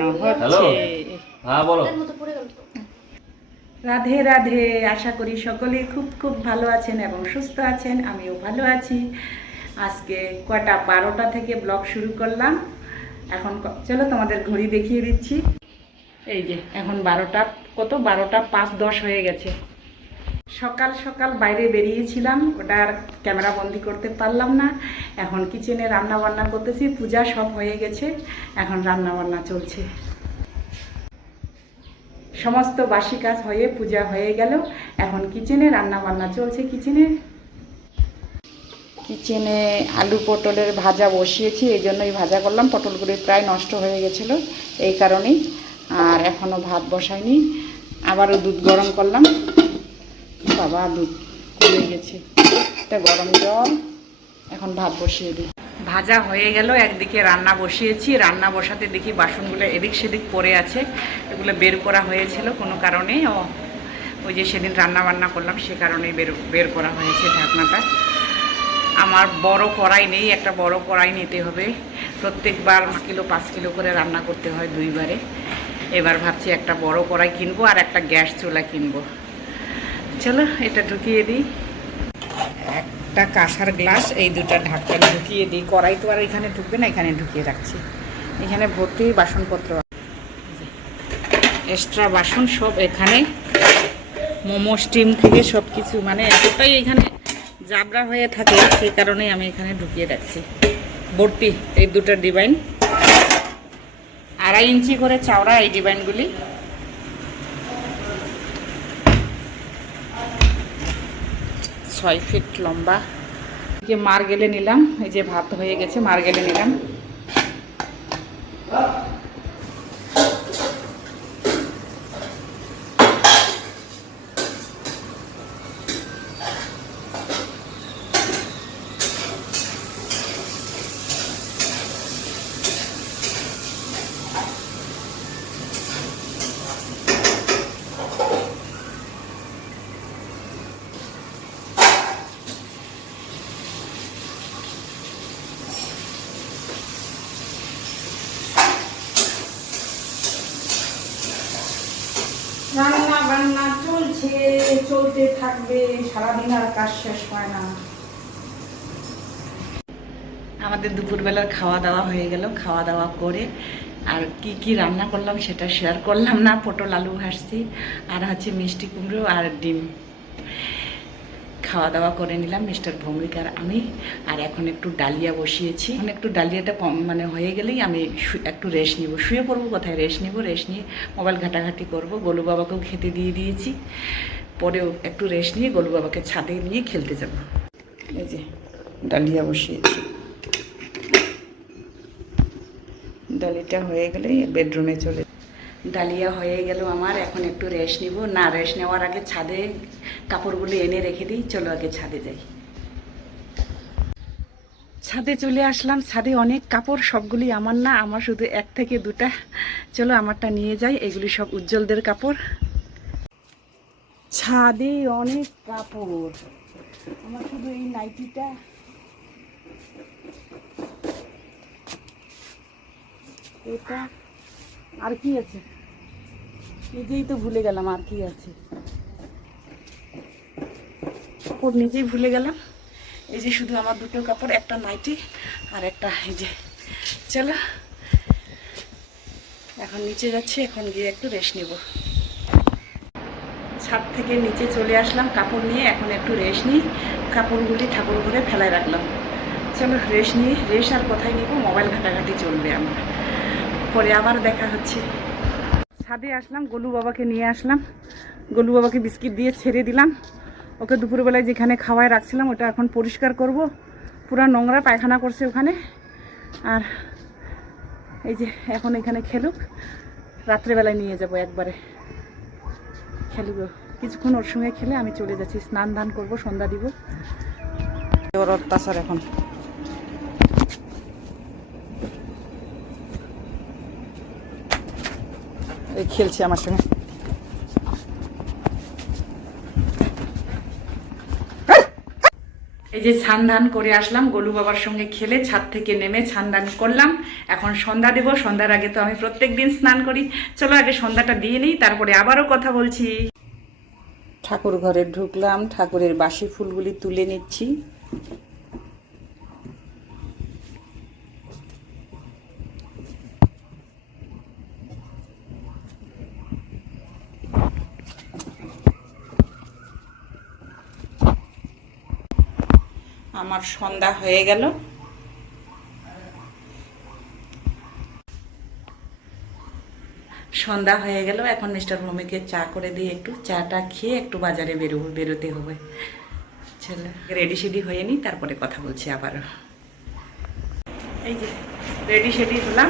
Hello, হ্যাঁ বলো। রাধে রাধে। আশা করি সকলেই খুব খুব ভালো আছেন এবং সুস্থ আছেন। আমিও ভালো আছি। আজকে কয়টা 12টা থেকে ব্লগ শুরু করলাম। এখন চলো তোমাদের ঘড়ি দেখিয়ে দিচ্ছি। এই যে এখন 12টা 5:10 হয়ে গেছে। সকাল সকাল বাইরে বেরিয়েছিলাম, ওটা আর ক্যামেরা বন্দি করতে পারলাম না। এখন কিচেনে রান্না বান্না করতেছি। পূজা সব হয়ে গেছে, এখন রান্না বান্না চলছে। সমস্ত বাসি কাজ হয়ে পূজা হয়ে গেল, এখন কিচেনে রান্না বান্না চলছে। কিচেনে আলু পটলের ভাজা বসিয়েছি, এই জন্যই ভাজা করলাম। পটলগুলি প্রায় নষ্ট হয়ে গেছিলো, এই কারণেই। আর এখনও ভাত বসাইনি, আবারও দুধ গরম করলাম। বাবা, দুধ কমে গেছে, এটা গরম জল। এখন ভাত বসিয়ে দিই। ভাজা হয়ে গেল, একদিকে রান্না বসিয়েছি। রান্না বসাতে দেখি বাসনগুলো এদিক সেদিক পড়ে আছে, এগুলো বের করা হয়েছিল কোনো কারণে। ওই যে সেদিন রান্না বান্না করলাম, সে কারণেই বের করা হয়েছে ঢাকনাটা। আমার বড় কড়াই নেই, একটা বড় কড়াই নিতে হবে। প্রত্যেকবার 5 কিলো করে রান্না করতে হয় 2 বারে। এবার ভাবছি একটা বড় কড়াই কিনবো আর একটা গ্যাস চুলা কিনবো। চলো এটা ঢুকিয়ে দিই। একটা কাঁসার গ্লাস, এই দুটা ঢাকনা ঢুকিয়ে দিই। কড়াই তো আর এখানে ঢুকবে না, এখানে ঢুকিয়ে রাখছি। এখানে ভর্তি বাসনপত্র, এক্সট্রা বাসন সব এখানে। মোমো স্টিম থেকে সব কিছু, মানে এতটাই এখানে জাবরা হয়ে থাকে, সেই কারণেই আমি এখানে ঢুকিয়ে রাখছি ভর্তি। এই দুটো ডিজাইন 2.5 ইঞ্চি করে চওড়া, এই ডিজাইনগুলি। 6 ফিট লম্বা। মার গেলে নিলাম, এই যে ভাত হয়ে গেছে, মার গেলে নিলাম। রান্না বান্না চলছে, চলতে থাকবে, সারাদিন আর কাজ শেষ হয় না। আমাদের দুপুরবেলার খাওয়া দাওয়া হয়ে গেল। খাওয়া দাওয়া করে আর কি রান্না করলাম সেটা শেয়ার করলাম না। পটল আলু ভাজছি, আর হচ্ছে মিষ্টি কুমড়ো আর ডিম। খাওয়া দাওয়া করে নিলাম মিস্টার ভৌমিক আর আমি। আর এখন একটু ডালিয়া বসিয়েছি। এখন একটু ডালিয়াটা মানে হয়ে গেলেই আমি একটু রেস্ট নিব। শুয়ে পড়বো, কোথায় রেস্ট নিব। রেস্ট নিয়ে মোবাইল ঘাটাঘাটি করব। গোলু বাবাকেও খেতে দিয়ে দিয়েছি, পরেও একটু রেস্ট নিয়ে গোলু বাবাকে ছাদে নিয়ে খেলতে যাব। এই যে ডালিয়া বসিয়েছি। ডালিটা হয়ে গেলেই বেডরুমে চলে। ডালিয়া হয়ে গেল আমার। এখন একটু রেস্ট নিব। না, রেস্ট নেওয়ার আগে ছাদে কাপড়গুলো এনে রেখে দিই। চলো আগে ছাদে যাই। ছাদে চলে আসলাম। ছাদে অনেক কাপড়, সবগুলি আমার না, আমার শুধু 1 থেকে 2টা। চলো আমারটা নিয়ে যাই। এগুলি সব উজ্জ্বলদের কাপড়। ছাদে অনেক কাপড়, আমার শুধু এই নাইটিটা। এটা আর কি আছে, নিজেই তো ভুলে গেলাম আর কি আছে। কাপড় নিজেই ভুলে গেলাম। এই যে শুধু আমার 2টো কাপড়, একটা নাইটি আর একটা এই যে। চলো এখন নিচে যাচ্ছি, এখন গিয়ে একটু রেস্ট নেব। ছাদ থেকে নিচে চলে আসলাম কাপড় নিয়ে। এখন একটু রেস্ট নিই। কাপড়গুলি ঠাকুর ঘরে ফেলায় রাখলাম। চলো রেস্ট নিই। রেস্ট আর কোথায় নিব, মোবাইল ঘাটাঘাটি চলবে আমার। পরে আবার দেখা হচ্ছে। ছাদে আসলাম, গোলু বাবাকে নিয়ে আসলাম। গোলু বাবাকে বিস্কিট দিয়ে ছেড়ে দিলাম। ওকে দুপুরবেলায় যেখানে খাওয়ায় রাখছিলাম ওটা এখন পরিষ্কার করব। পুরা নোংরা, পায়খানা করছে ওখানে। আর এই যে এখন এখানে খেলুক, রাত্রেবেলায় নিয়ে যাব একবারে। খেলুক কিছুক্ষণ, ওর সঙ্গে খেলে আমি চলে যাচ্ছি। স্নান ধান করবো, সন্ধ্যা দিব। ওর অত্যাচার এখন। এই খেলছে আমার সঙ্গে। এই এই যে ছান করে আসলাম, গোলু বাবার সঙ্গে খেলে ছাদ থেকে নেমে ছান করলাম। এখন সন্ধ্যা দেব। সন্ধ্যার আগে তো আমি প্রত্যেকদিন স্নান করি। চলো আগে সন্ধ্যাটা দিয়ে নিই, তারপরে আবারও কথা বলছি। ঠাকুর ঘরে ঢুকলাম, ঠাকুরের বাসি ফুলগুলি তুলে নিচ্ছি। আমার সন্ধ্যা হয়ে গেল। এখন মিস্টার ভৌমিকে চা করে দিয়ে একটু চাটা খেয়ে একটু বাজারে বেরোতে হবে। চলো রেডি সেডি হয়ে নি, তারপরে কথা বলছি আবারও। এই যে রেডি সেডি হলাম,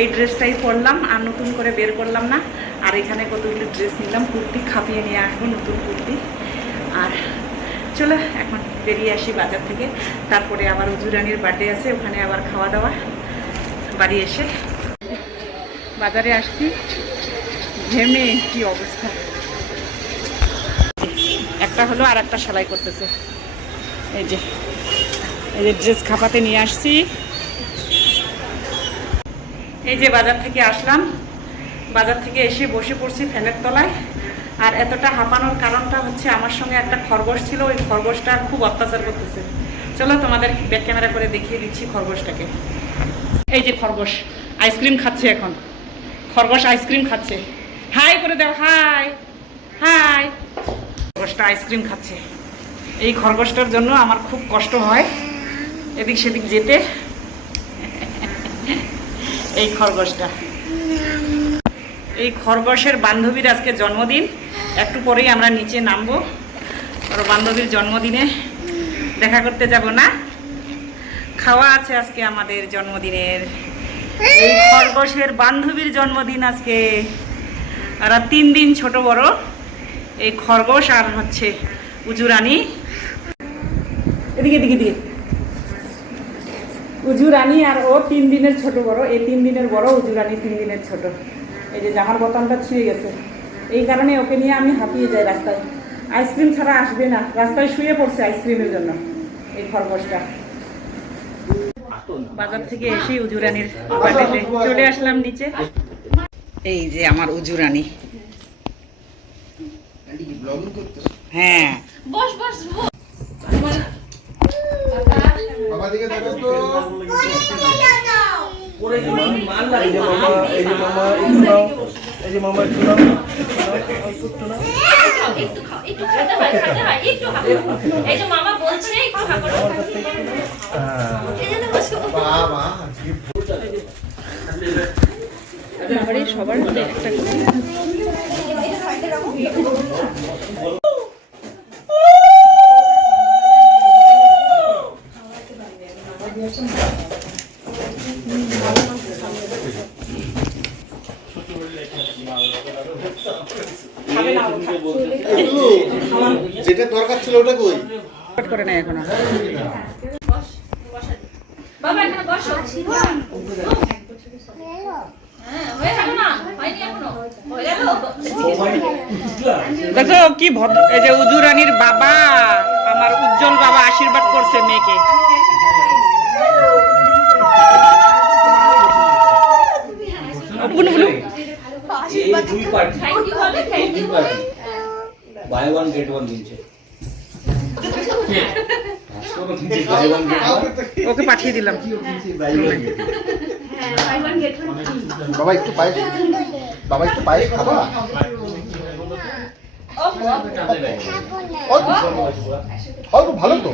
এই ড্রেসটাই পরলাম, আর নতুন করে বের করলাম না। আর এখানে কতগুলো ড্রেস নিলাম, কুর্তি খাপিয়ে নিয়ে আসবো, নতুন কুর্তি। আর চলো এখন বেরিয়ে আসি বাজার থেকে, তারপরে আবার উজুরানির বার্থডে আছে, ওখানে আবার খাওয়া দাওয়া। বাড়ি এসে বাজারে আসছি, ঘেমে কি অবস্থা। একটা হলো আর একটা সেলাই করতেছে। এই যে ড্রেস খাপাতে নিয়ে আসছি। এই যে বাজার থেকে আসলাম, বাজার থেকে এসে বসে পড়ছি ফ্যানের তলায়। আর এতটা হাঁপানোর কারণটা হচ্ছে আমার সঙ্গে একটা খরগোশ ছিল, ওই খরগোশটা খুব অত্যাচার করতেছে। চলো তোমাদের ব্যাক ক্যামেরা করে দেখিয়ে দিচ্ছি খরগোশটাকে। এই যে খরগোশ আইসক্রিম খাচ্ছে, এখন খরগোশ আইসক্রিম খাচ্ছে। হাই করে দাও, হাই হাই। খরগোশটা আইসক্রিম খাচ্ছে। এই খরগোশটার জন্য আমার খুব কষ্ট হয় এদিক সেদিক যেতে। এই খরগোশের বান্ধবীর আজকে জন্মদিন, একটু পরেই আমরা নিচে নামবো। ওর বান্ধবীর জন্মদিনে দেখা করতে যাব না, খাওয়া আছে আজকে আমাদের জন্মদিনের। এই খরগোশের বান্ধবীর জন্মদিন আজকে। আর 3 দিন ছোট বড় এই খরগোশ আর হচ্ছে উজুরানি। এদিকে এদিকে দিকে উজুরানি আর ও 3 দিনের ছোট বড়। এই 3 দিনের বড়, উজুরানি 3 দিনের ছোট। এই যে জামার বোতামটা ছিঁড়ে গেছে, এই কারণে ওকে নিয়ে আমি হাঁপিয়ে যাই রাস্তায়। আইসক্রিম ছাড়া আসবে না, রাস্তায় শুয়ে পড়ছে আইসক্রিমের জন্য এই খরগোশটা। বাজার থেকে এসে উজুরানির বাড়িতে চলে আসলাম নিচে। এই যে আমার উজুরানি। হ্যাঁ বস বস বাবা দিকে দেখো তো। এই যে মামা, এই যে মামা, এই যে মামা, এই যে মামা একটু নাও, একটু খাও, একটু খেতে হয়, একটু খাও। এই যে মামা বলছে একটু খাও। এই যে বসো বাবা, আমারই সবার মধ্যে একটা করে সাইডে রাখো। যেটা দরকার ছিল ওটা কই করে না এখন। বাবা এখানে বসো। দেখো কি ভদ্র। এই যে উজুরানির বাবা, আমার উজ্জ্বল বাবা আশীর্বাদ করছে মেয়েকে। ওকে পাঠিয়ে দিলাম। বাবা একটু পায়েস, বাবা একটু পায়েস খাবা? ভালো তো,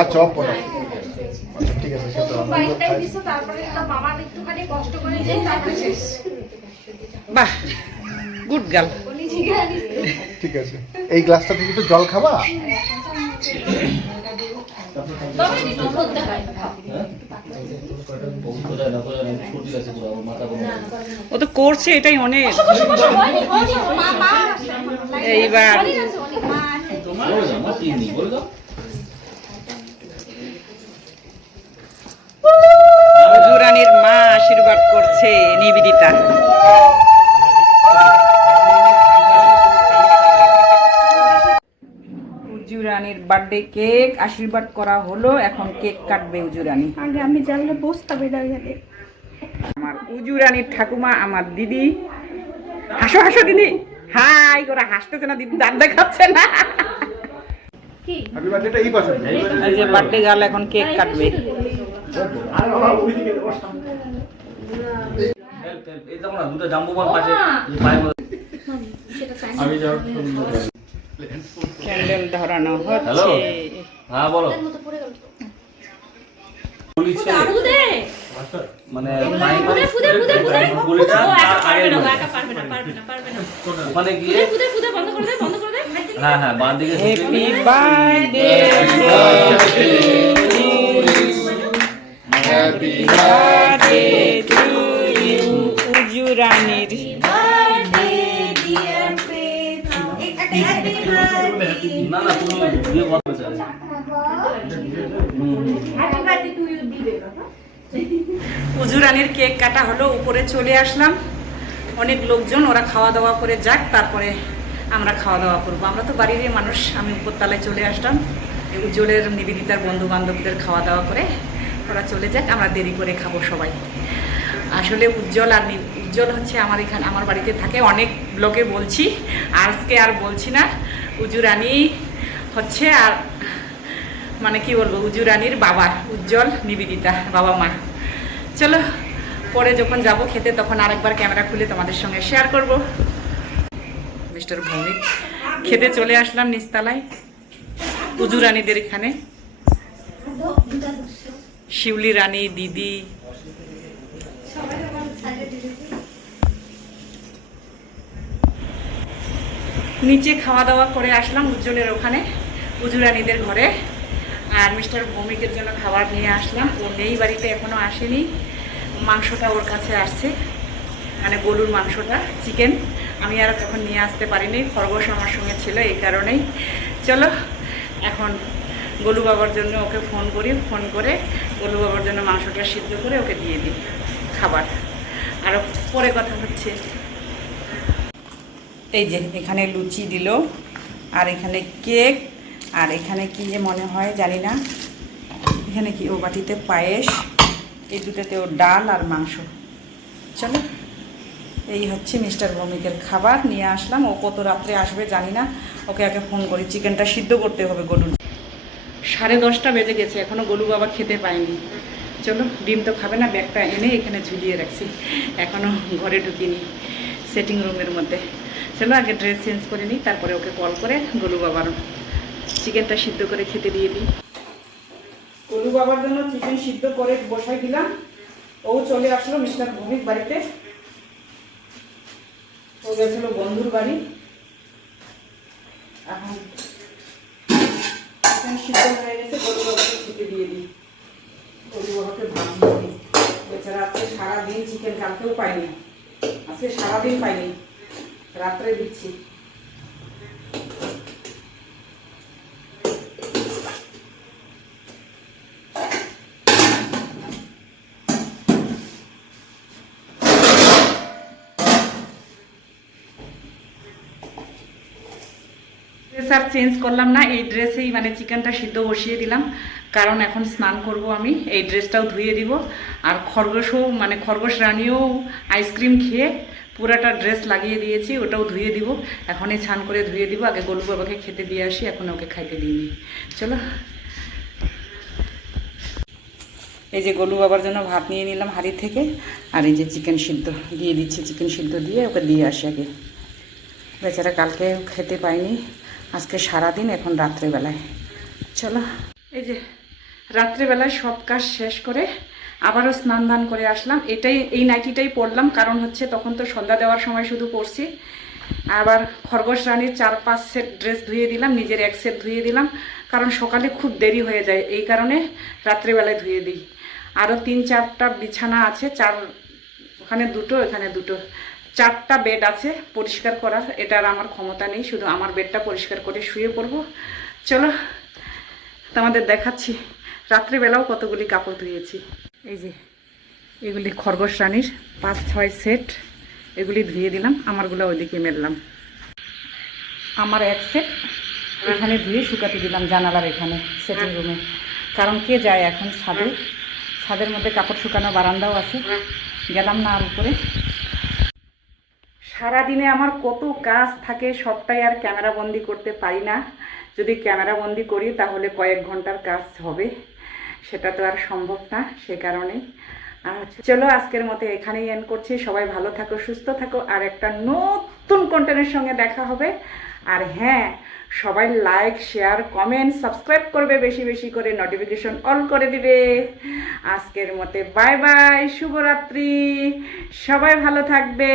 আচ্ছা ঠিক আছে। বাহ, গুড গার্ল। ঠিক আছে, এই গ্লাসটা থেকে একটু জল খাবা? ও তো করছে, এটাই অনেক। এইবার উজুরানির মা আশীর্বাদ করছে নিবেদিতা। রানীর বার্থডে কেক আশীর্বাদ করা হলো, এখন কেক কাটবে উজু রানী। আগে আমি জানলে বসতাম এটা গেলে। আমার উজু রানীর ঠাকুমা, আমার দিদি। হাসো হাসো দিদি, হাই করে হাসতেছে না দিদি, দাঁত দেখাচ্ছে না। কি এই যে বার্থডে গার্ল এখন কেক কাটবে। এই দেখো না, দুটো জাম্বো বল পাশে এই পায়ের মধ্যে। আমি যাও। ক্যান্ডেল ধরানো হ্যালো। হচ্ছে। হ্যাঁ বলো। বলিছে মানে বলিটা আগে ওখানে গিয়ে হ্যাঁ হ্যাঁ বাঁ দিকে happy birthday happy birthday to you উজু রানীর। না না তুমি দিয়ে কথা বলছো। উজু রানীর কেক কাটা হলো, উপরে চলে আসলাম। অনেক লোকজন, ওরা খাওয়া দাওয়া করে যাক, তারপরে আমরা খাওয়া দাওয়া করবো। আমরা তো বাড়িরই মানুষ, আমি উপরতলায় চলে আসলাম। উজ্জ্বলের নিবেদিতার বন্ধু বান্ধবদের খাওয়া দাওয়া করে ওরা চলে যাক, আমরা দেরি করে খাবো সবাই। আসলে উজ্জ্বল আর উজ্জ্বল হচ্ছে আমার এখানে, আমার বাড়িতে থাকে, অনেক ব্লগে বলছি, আজকে আর বলছি না। উজু রানী হচ্ছে আর মানে কি বলবো, উজু রানীর বাবা উজ্জ্বল, নিবেদিতা বাবা মা। চলো পরে যখন যাব খেতে তখন আরেকবার ক্যামেরা খুলে তোমাদের সঙ্গে শেয়ার করব। মিস্টার ভৌমিক খেতে চলে আসলাম নিচতলায় উজু রানীদের এখানে। শিউলি রানী, দিদি, নিচে খাওয়া দাওয়া করে আসলাম উজ্জ্বলের ওখানে, উজু রানীদের ঘরে। আর মিস্টার ভৌমিকের জন্য খাবার নিয়ে আসলাম, ও নেই বাড়িতে, এখনও আসেনি। মাংসটা ওর কাছে আসছে, মানে গরুর মাংসটা, চিকেন। আমি আর তখন নিয়ে আসতে পারিনি, খরগোশ আমার সঙ্গে ছিল, এই কারণেই। চলো এখন গোলু বাবার জন্য ওকে ফোন করি, ফোন করে গোলু বাবার জন্য মাংসটা সিদ্ধ করে ওকে দিয়ে দিই খাবার। আরও পরে কথা হচ্ছে। এই যে এখানে লুচি দিল, আর এখানে কেক, আর এখানে কি যে মনে হয় জানি না, এখানে কি ও বাটিতে পায়েস, এই দুটোতে ও ডাল আর মাংস। চলো এই হচ্ছে মিস্টার ভৌমিকের খাবার নিয়ে আসলাম। ও কত রাত্রে আসবে জানি না, ওকে আগে ফোন করি। চিকেনটা সিদ্ধ করতে হবে গরুর। 10:30 বেজে গেছে, এখনও গোলু বাবা খেতে পায়নি। চলো, ডিম তো খাবে না, ব্যাগটা এনে এখানে ঝুলিয়ে রাখছি, এখনও ঘরে ঢুকিনি, সেটিং রুমের মধ্যে। চলো আগে ড্রেস চেঞ্জ করে নিই, তারপরে ওকে কল করে গোলু বাবার চিকেনটা সিদ্ধ করে খেতে দিয়ে দিই। গোলু বাবার জন্য চিকেন সিদ্ধ করে বসাই দিলাম। ও চলে আসলো মিস্টার ভৌমিক বাড়িতে, ও গেছিল বন্ধুর বাড়ি। এখন চিকেন সিদ্ধ হয়ে গেছে, গোলু বাবাকে খেতে দিয়ে দিই। গোলু বাবাকে ভাত দিয়ে দিই। বেচারা আজকে সারাদিন চিকেন, কালকেও পাইনি, আজকে সারাদিন পাইনি, রাত্রে দিচ্ছি। ড্রেস আর চেঞ্জ করলাম না, এই ড্রেসেই মানে চিকেনটা সিদ্ধ বসিয়ে দিলাম, কারণ এখন স্নান করব আমি। এই ড্রেসটাও ধুয়ে দিব। আর খরগোশও মানে খরগোশ রানীও আইসক্রিম খেয়ে পুরাটা ড্রেস লাগিয়ে দিয়েছি, ওটাও ধুয়ে দিব। এখনই স্নান করে ধুয়ে দিব, আগে গোলু বাবাকে খেতে দিয়ে আসি, এখন ওকে খাইতে দিইনি। চলো এই যে গোলু বাবার জন্য ভাত নিয়ে নিলাম হাঁড়ি থেকে, আর এই যে চিকেন সিদ্ধ দিয়ে দিচ্ছি। চিকেন সিদ্ধ দিয়ে ওকে দিয়ে আসি আগে, বেচারা কালকে খেতে পাইনি, আজকে সারাদিন, এখন রাত্রেবেলায়। চলো এই যে রাত্রেবেলায় সব কাজ শেষ করে আবারও স্নান দান করে আসলাম। এই নাইটিটাই পরলাম, কারণ হচ্ছে তখন তো সন্ধ্যা দেওয়ার সময় শুধু পরছি। আবার খরগোশ রানীর 4-5 সেট ড্রেস ধুয়ে দিলাম, নিজের 1 সেট ধুয়ে দিলাম, কারণ সকালে খুব দেরি হয়ে যায়, এই কারণে রাত্রেবেলায় ধুয়ে দিই। আরও 3-4টা বিছানা আছে, ওখানে 2টো, এখানে 2টো, 4টা বেড আছে পরিষ্কার করার। এটা আর আমার ক্ষমতা নেই, শুধু আমার বেডটা পরিষ্কার করে শুয়ে পড়বো। চলো তোমাদের দেখাচ্ছি রাত্রিবেলাও কতগুলি কাপড় ধুয়েছি। এই যে এগুলি খরগোশ রানীর 5-6 সেট, এগুলি ধুয়ে দিলাম, আমারগুলো ওইদিকে মেললাম। আমার 1 সেট, এখানে ধুয়ে শুকাতে দিলাম জানালার এখানে সেটিং রুমে, কারণ কে যায় এখন ছাদে, ছাদের মধ্যে কাপড় শুকানো বারান্দাও আছে, গেলাম না আর উপরে। সারাদিনে আমার কত কাজ থাকে সবটাই আর ক্যামেরা বন্দি করতে পারি না, যদি ক্যামেরা বন্দি করি তাহলে কয়েক ঘন্টার কাজ হবে, সেটা তো আর সম্ভব না, সে কারণে। চলো আজকের মতো এখানেই এন্ড করছি, সবাই ভালো থাকো সুস্থ থাকো, আর একটা নতুন কন্টেন্টের সঙ্গে দেখা হবে। আর হ্যাঁ, সবাই লাইক শেয়ার কমেন্ট সাবস্ক্রাইব করবে, বেশি বেশি করে নোটিফিকেশন অল করে দিবে। আজকের মতে বাই বাই, শুভরাত্রি, সবাই ভালো থাকবে।